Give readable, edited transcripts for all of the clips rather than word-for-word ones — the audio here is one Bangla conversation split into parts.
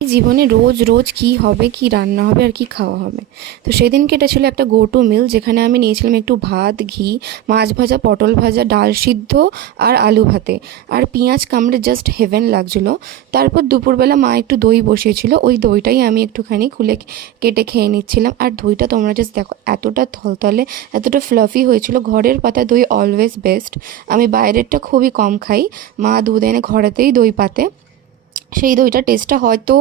জীবনে রোজ রোজ কি হবে, কি রান্না হবে আর কি খাওয়া হবে। তো সেদিনকে এটা ছিল একটা গো টু মিল, যেখানে আমি নিয়েছিলাম একটু ভাত, ঘি, মাছ ভাজা, পটল ভাজা, ডাল সিদ্ধ আর আলু ভাতে, আর পেঁয়াজ কামড়ে জাস্ট হেভেন লাগছিলো। তারপর দুপুরবেলা মা একটু দই বসিয়েছিল, ওই দইটাই আমি একটুখানি খুলে কেটে খেয়ে নিচ্ছিলাম। আর দইটা তোমরা জাস্ট দেখো, এতটা থলথলে, এতটা ফ্লাফি হয়েছিল। ঘরের পাতা দই অলওয়েজ বেস্ট। আমি বাইরেরটা খুবই কম খাই। মা দুধ এনে ঘরেতেই দই পাতে, সেই দইটার টেস্টটা হয়তো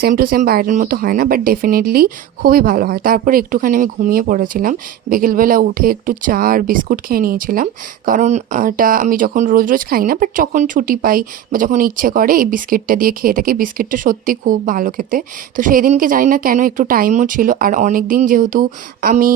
সেম টু সেম বাইরের মতো হয় না, বাট ডেফিনেটলি খুবই ভালো হয়। তারপর একটুখানি আমি ঘুমিয়ে পড়েছিলাম। বিকেলবেলা উঠে একটু চা আর বিস্কুট খেয়ে নিয়েছিলাম, কারণ এটা আমি যখন রোজ রোজ খাই না, বাট যখন ছুটি পাই বা যখন ইচ্ছে করে এই বিস্কিটটা দিয়ে খেয়ে থাকি। বিস্কিটটা সত্যি খুব ভালো খেতে। তো সেই দিনকে জানি না কেন একটু টাইমও ছিল, আর অনেক দিন যেহেতু আমি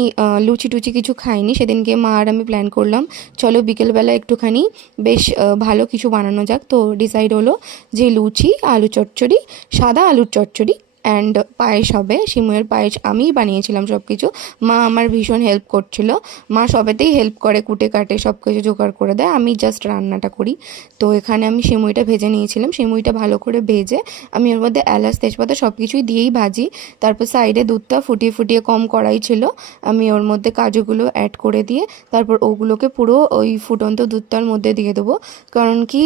লুচি টুচি কিছু খাইনি, সেদিনকে মা আর আমি প্ল্যান করলাম চলো বিকেলবেলা একটুখানি বেশ ভালো কিছু বানানো যাক। তো ডিসাইড হলো যে লুচি, আলু চচ্চড়ি, সাদা আলুর চচ্চড়ি অ্যান্ড পায়েস হবে। সিমুয়ের পায়েস আমিই বানিয়েছিলাম সব কিছু। মা আমার ভীষণ হেল্প করছিল। মা সবেতেই হেল্প করে, কুটে কাটে সব কিছু জোগাড় করে দেয়, আমি জাস্ট রান্নাটা করি। তো এখানে আমি সিমুইটা ভেজে নিয়েছিলাম। সিমুইটা ভালো করে ভেজে আমি ওর মধ্যে এলাচ তেজপাতা সব কিছুই দিয়েই ভাজি। তারপর সাইডে দুধটা ফুটিয়ে ফুটিয়ে, কম কড়াই ছিল, আমি ওর মধ্যে কাজুগুলো অ্যাড করে দিয়ে তারপর ওগুলোকে পুরো ওই ফুটন্ত দুধটার মধ্যে দিয়ে দেবো। কারণ কি,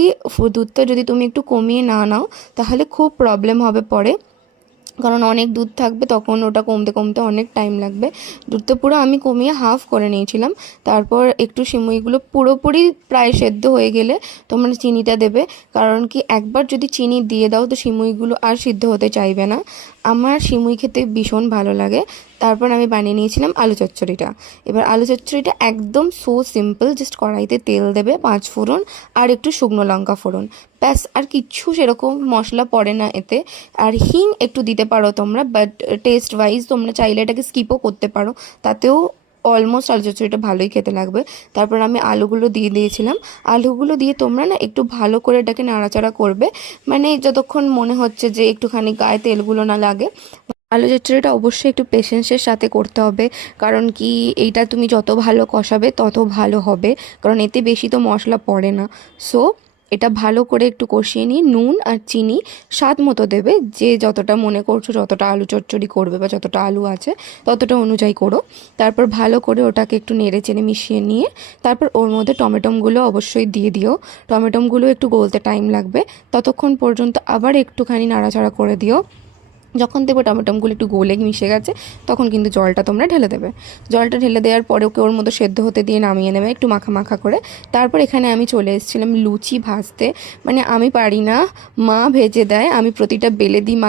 দুধটা যদি তুমি একটু কমিয়ে না নাও তাহলে খুব প্রবলেম হবে পরে, কারণ অনেক দুধ থাকবে, তখন ওটা কমতে কমতে অনেক টাইম লাগবে। দুধটা পুরো আমি কমিয়ে হাফ করে নিয়েছিলাম। তারপর একটু সিমুইগুলো পুরোপুরি প্রায় সেদ্ধ হয়ে গেলে তোমরা চিনিটা দেবে, কারণ কি একবার যদি চিনি দিয়ে দাও তো সিমুইগুলো আর সিদ্ধ হতে চাইবে না। আমার সিমুই খেতে ভীষণ ভালো লাগে। তারপর আমি বানিয়ে নিয়েছিলাম আলু চচ্চড়িটা। এবার আলু চচ্চড়িটা একদম সো সিম্পল, জাস্ট কড়াইতে তেল দেবে, 5 ফোড়ন আর একটু শুকনো লঙ্কা ফোড়ন, ব্যাস। আর কিচ্ছু সেরকম মশলা পড়ে না এতে। আর হিং একটু দিতে পারো তোমরা, বাট টেস্ট ওয়াইজ তোমরা চাইলে এটাকে স্কিপও করতে পারো, তাতেও অলমোস্ট আলু চচ্চড়িটা ভালোই খেতে লাগবে। তারপর আমি আলুগুলো দিয়ে দিয়েছিলাম। আলুগুলো দিয়ে তোমরা না একটু ভালো করে এটাকে নাড়াচাড়া করবে, মানে যতক্ষণ মনে হচ্ছে যে একটুখানি গায়ে তেলগুলো না লাগে। আলু চচ্চড়িটা অবশ্যই একটু পেশেন্সের সাথে করতে হবে, কারণ কি এইটা তুমি যত ভালো কষাবে তত ভালো হবে, কারণ এতে বেশি তো মশলা পড়ে না। সো এটা ভালো করে একটু কষিয়ে নিয়ে নুন আর চিনি স্বাদ মতো দেবে, যে যতটা মনে করছো, যতটা আলু চচ্চড়ি করবে বা যতটা আলু আছে ততটা অনুযায়ী করো। তারপর ভালো করে ওটাকে একটু নেড়ে চেড়ে মিশিয়ে নিয়ে তারপর ওর মধ্যে টমেটোগুলো অবশ্যই দিয়ে দিও। টমেটোগুলো একটু গলতে টাইম লাগবে, ততক্ষণ পর্যন্ত আবার একটুখানি নাড়াচাড়া করে দিও। যখন দেখবে টমেটোগুলো একটু গলে মিশে গেছে, তখন কিন্তু জলটা তোমরা ঢেলে দেবে। জলটা ঢেলে দেওয়ার পরে ওকে ওর মতো সেদ্ধ হতে দিয়ে নামিয়ে নেবে একটু মাখা মাখা করে। তারপর এখানে আমি চলে এসেছিলাম লুচি ভাজতে। মানে আমি পারি না, মা ভেজে দেয়, আমি প্রতিটা বেলে দিই।